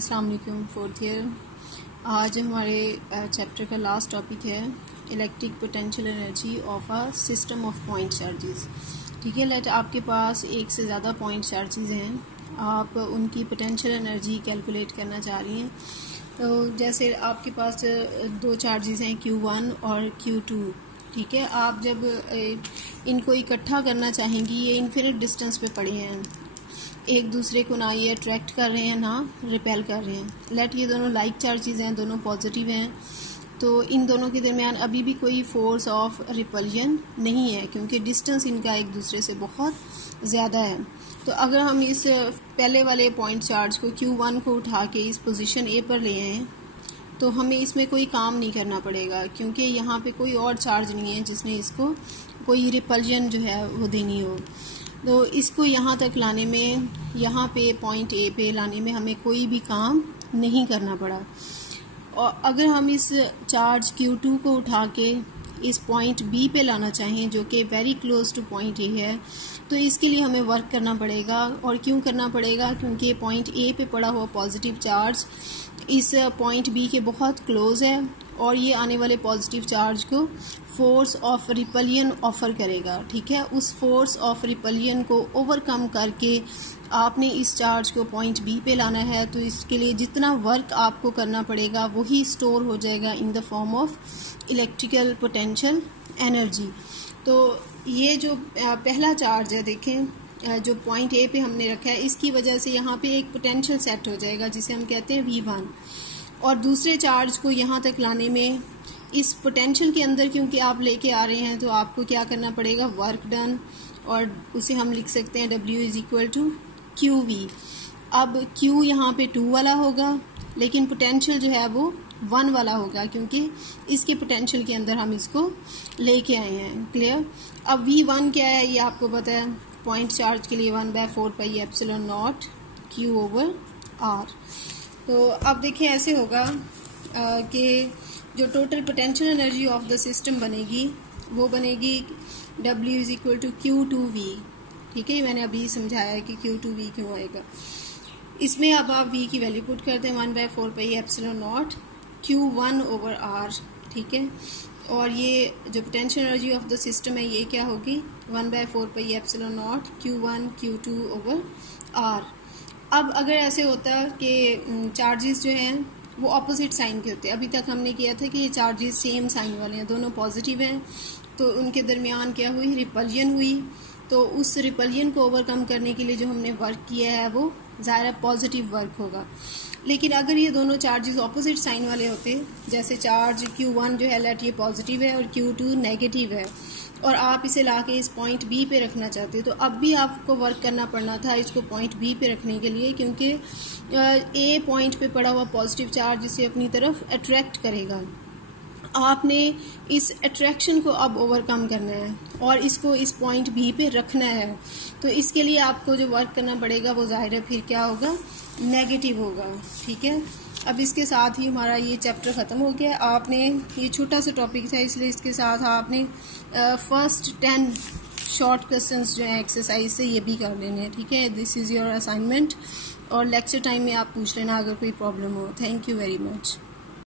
अस्सलाम वालेकुम। Fourth year. आज हमारे चैप्टर का लास्ट टॉपिक है electric potential energy of a system of point charges. ठीक है, लेट आपके पास एक से ज़्यादा पॉइंट चार्जेस हैं, आप उनकी पोटेंशियल एनर्जी कैलकुलेट करना चाह रही हैं। तो जैसे आपके पास दो चार्जेस हैं Q1 और Q2। ठीक है, आप जब इनको इकट्ठा करना चाहेंगी, ये इन्फिनिट डिस्टेंस पे पड़े हैं, एक दूसरे को ना ये अट्रैक्ट कर रहे हैं ना रिपेल कर रहे हैं। लेट ये दोनों लाइक चार्जेस हैं, दोनों पॉजिटिव हैं, तो इन दोनों के दरमियान अभी भी कोई फोर्स ऑफ रिपल्जन नहीं है क्योंकि डिस्टेंस इनका एक दूसरे से बहुत ज़्यादा है। तो अगर हम इस पहले वाले पॉइंट चार्ज को Q1 को उठा के इस पोजीशन A पर ले आए तो हमें इसमें कोई काम नहीं करना पड़ेगा क्योंकि यहाँ पे कोई और चार्ज नहीं है जिसने इसको कोई रिपल्जन जो है वो देनी हो। तो इसको यहाँ तक लाने में, यहाँ पे पॉइंट A पे लाने में हमें कोई भी काम नहीं करना पड़ा। और अगर हम इस चार्ज Q2 को उठा के इस पॉइंट B पे लाना चाहें जो कि very close two point A है, तो इसके लिए हमें वर्क करना पड़ेगा। और क्यों करना पड़ेगा? क्योंकि पॉइंट A पे पड़ा हुआ पॉजिटिव चार्ज इस पॉइंट B के बहुत क्लोज है और ये आने वाले पॉजिटिव चार्ज को फोर्स ऑफ रिपलियन ऑफर करेगा। ठीक है, उस फोर्स ऑफ रिपलियन को ओवरकम करके आपने इस चार्ज को पॉइंट B पे लाना है। तो इसके लिए जितना वर्क आपको करना पड़ेगा वही स्टोर हो जाएगा in the form of electrical potential energy. तो ये जो पहला चार्ज है, देखें जो पॉइंट A पे हमने रखा है, इसकी वजह से यहाँ पे एक पोटेंशियल सेट हो जाएगा जिसे हम कहते हैं V1। और दूसरे चार्ज को यहाँ तक लाने में इस पोटेंशियल के अंदर क्योंकि आप लेके आ रहे हैं तो आपको क्या करना पड़ेगा? वर्क डन, और उसे हम लिख सकते हैं W = QV। अब Q यहाँ पे 2 वाला होगा लेकिन पोटेंशियल जो है वो 1 वाला होगा क्योंकि इसके पोटेंशियल के अंदर हम इसको लेके आए हैं। क्लियर? अब V1 क्या है ये आपको पता है, पॉइंट चार्ज के लिए 1/4πε0 Q/R। तो अब देखिए ऐसे होगा कि जो total potential energy of the system बनेगी वो बनेगी W = Q2V। ठीक है, मैंने अभी समझाया है कि Q2V क्यों आएगा। इसमें अब आप V की वैल्यू पुट करते हैं 1/4πε0 Q1/R। ठीक है, और ये जो potential energy of the system है ये क्या होगी? 1/4πε0 Q1 Q2/R। अब अगर ऐसे होता कि चार्जेस जो हैं वो ऑपोजिट साइन के होते हैं, अभी तक हमने किया था कि ये चार्जेस सेम साइन वाले हैं, दोनों पॉजिटिव हैं, तो उनके दरमियान क्या हुई? रिपल्जन हुई। तो उस रिपल्जन को ओवरकम करने के लिए जो हमने वर्क किया है वो ज़ाहिर पॉजिटिव वर्क होगा। लेकिन अगर ये दोनों चार्जेस ऑपोजिट साइन वाले होते, जैसे चार्ज Q1 जो है लेट ये पॉजिटिव है और Q2 नेगेटिव है, और आप इसे लाके इस पॉइंट B पे रखना चाहते तो अब भी आपको वर्क करना पड़ना था इसको पॉइंट B पे रखने के लिए, क्योंकि A पॉइंट पे पड़ा हुआ पॉजिटिव चार्ज इसे अपनी तरफ अट्रैक्ट करेगा। आपने इस अट्रैक्शन को अब ओवरकम करना है और इसको इस पॉइंट B पे रखना है। तो इसके लिए आपको जो वर्क करना पड़ेगा वो जाहिर है फिर क्या होगा? नेगेटिव होगा। ठीक है, अब इसके साथ ही हमारा ये चैप्टर ख़त्म हो गया। आपने ये छोटा सा टॉपिक था इसलिए इसके साथ आपने फर्स्ट 10 शॉर्ट क्वेश्चंस जो हैं एक्सरसाइज से ये भी कर लेने हैं। ठीक है, दिस इज़ योर असाइनमेंट, और लेक्चर टाइम में आप पूछ लेना अगर कोई प्रॉब्लम हो। Thank you very much.